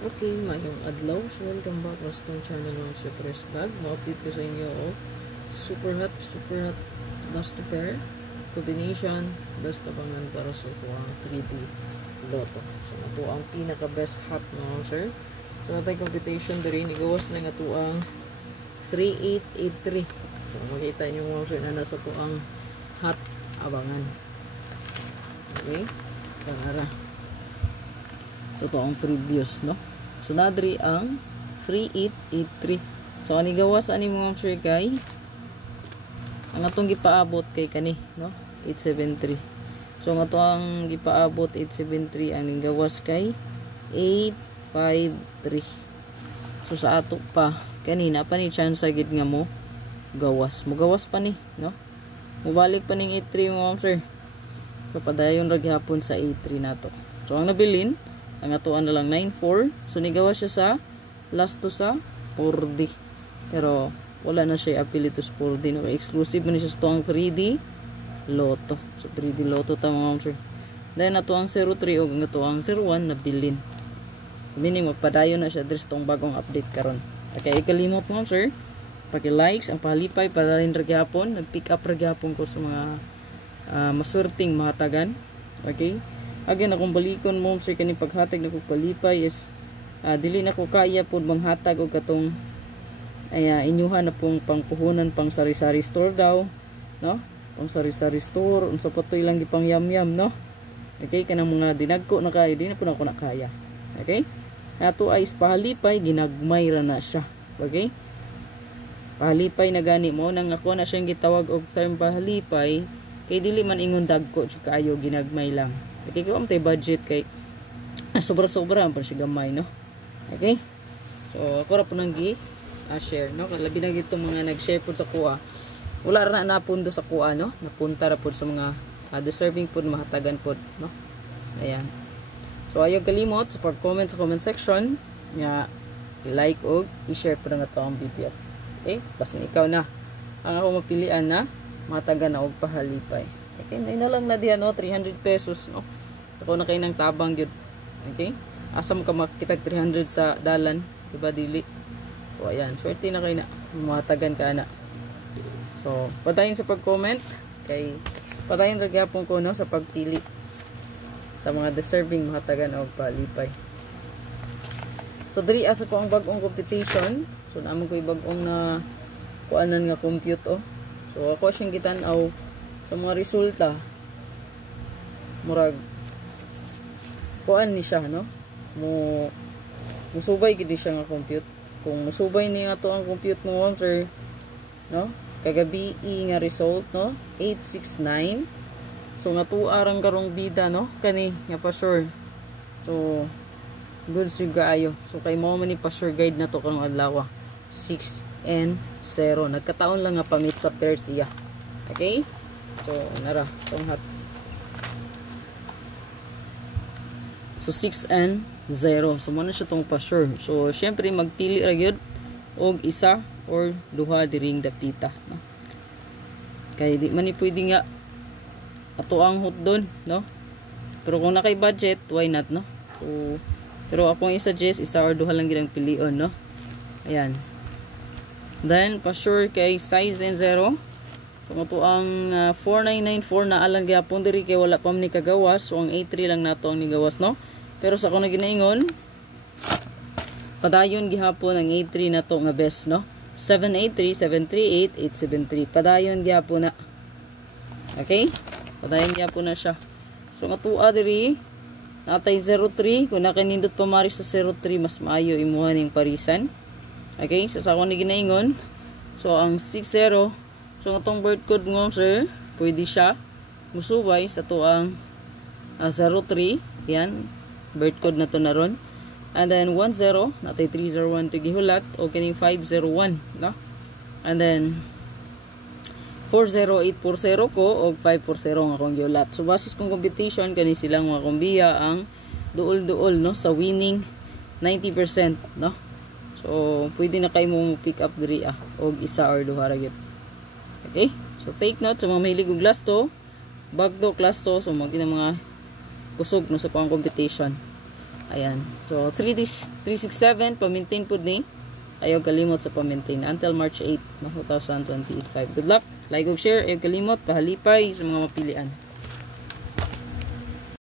Okay, mayong adlaw. So, welcome back sa itong channel ng Surprise Vlog. Ma-update ko sa inyo o super hot last pair combination last abangan para sa 3D Lotto. So, ito ang pinaka best hot no, sir. So, natay competition din rin. Igawas na nga ito ang 3883. So, makita nyo mga sir na nasa ito ang hot abangan. Okay? Panara. So, ito ang previous, no? So, nadri ang 3883. So, ani gawas, ani mga sir kay ang atong gipaabot kay kani, no? 873. So, ang atong gipaabot 873, ang gawas kay 853. So, sa ato pa, kanina pa ni chance agad nga mo gawas. Mugawas pa ni, no? Mubalik pa ning 83 mga sir. So, padayon ra gihapon sa 83 nato. So, ang nabilin ang atuan na lang 94. So, nigawa siya sa last to sa 4D. Pero, wala na siya apelitos 4D. No? Exclusive na siya sa tuwang 3D Lotto. So, 3D Lotto ta mga sir. Then, atuang 03 o ang atuang 01 na bilin. Meaning, magpadayo na siya dres tong bagong update karon. Okay, ikalimot mga sir. Paki-likes, ang pahalipay, padalin ragyapon. Nag-pick up ragyapon ko sa mga maswerteng mahatagan. Okay. Again, akong balikon mo sir kani paghatag na kong palipay is dili na ko kaya po manghatag og katong inyuhan na pong pangpuhunan pang sari-sari store daw, no? Pang sari-sari store unsa pa to ilang gipang yam-yam, no? Okay, kanang mga dinagko na kaya di na po na ko nakaya. Okay? Ato ay pahalipay ginagmay ra na siya. Okay? Pahalipay na gani mo nang ako na siyang gitawag og term pahalipay kay dili man ingon dagko kayo ginagmay lang. Okay, kung may budget kay sobra-sobra pa siya gamay, no? Okay? So, ako ra po nang share, no? Labi na gito mga nag-share po sa kuha. Wala ra na napundo sa kuha, no? Napunta ra po sa mga deserving po, mahatagan po, no? Ayan. So, ayaw kalimot sa pag-comment sa comment section. I-like o i-share po na ito ang video. Okay? Basta ikaw na ang ako mapilian na mahatagan na og pahalipay. Okay, na lang na diyan, no? 300 pesos, no? Ako na kayo ng tabang yun. Okay? Asam ka makitag 300 sa dalan, diba dili? So, ayan. Swerte na kayo na. Matagan ka na. So, patayin sa pag-comment. Kay, patayin ragyapon ko, no? Sa pagpili. Sa mga deserving mahatagan o palipay. So, diri asa ko ang bagong competition. So, naman ko yung bagong na kuanan nga compute, oh. So, ako siyang gitanaw sa mga resulta murag kuan ni siya, no? Musubay gid siya nga compute. Kung musubay ni ato ang compute mo sir, no? Kagabi nga result, no? 869. So natuwa rang karong bida, no? Kani nga pa sure. So good sig kaayo. So kay mo man ni pa sure guide na to karong adlaw. 6 and 0. Nagkataon lang nga pamit sa pairs iya. Okay? So, nara, itong hot. So, 6 and 0. So, muna siya itong pa-sure. So, syempre, magpili ra gyud og isa or duha diring dapita. No? Kaya di man ni pwede nga ato ang hot doon, no? Pero kung nakay budget, why not, no? So, pero ako yung suggest, isa or duha lang ginang pilion, no? Ayan. Then, pa-sure kay size and 0. Kung ito ang 4994 na alang gyapon diri kay wala pa man ni kagawas. So ang A3 lang nato ang nigawas, no? Pero sa ako na ginaingon, padayon gihapon ang A3 nato nga best, no? 783, 738, 873. Padayon gihapon na. Okay? Padayon gihapon na siya. So ang atua diri natay 03. Kung nakanindot pa mari sa 03, mas maayo imuha ning parisan. Okay? So sa ako na ginaingon, so ang 60. So, itong birth code ngo, sir, pwede siya musubay sa tuang 03. Yan. Birth code na to na ron. And then, 10. Natay 301 to gihulat. O kining 501. No? And then, 40840 ko o 540 nga akong gihulat. So, basis kong competition, kani silang mga kumbiya ang duol-duol, no? Sa winning 90%, no? So, pwede na kayo mo pick up diri o isa or duha ra gyud. Okay? So, take note sa mga mahilig og glass to, bagdo class to, so mga kusog no sa pang competition. Ayan. So, 367, pa-maintain po ni. Ayaw kalimot sa pa-maintain. Until March 8, 2025. Good luck. Like o share. Ayaw kalimot. Pahalipay sa mga mapilian.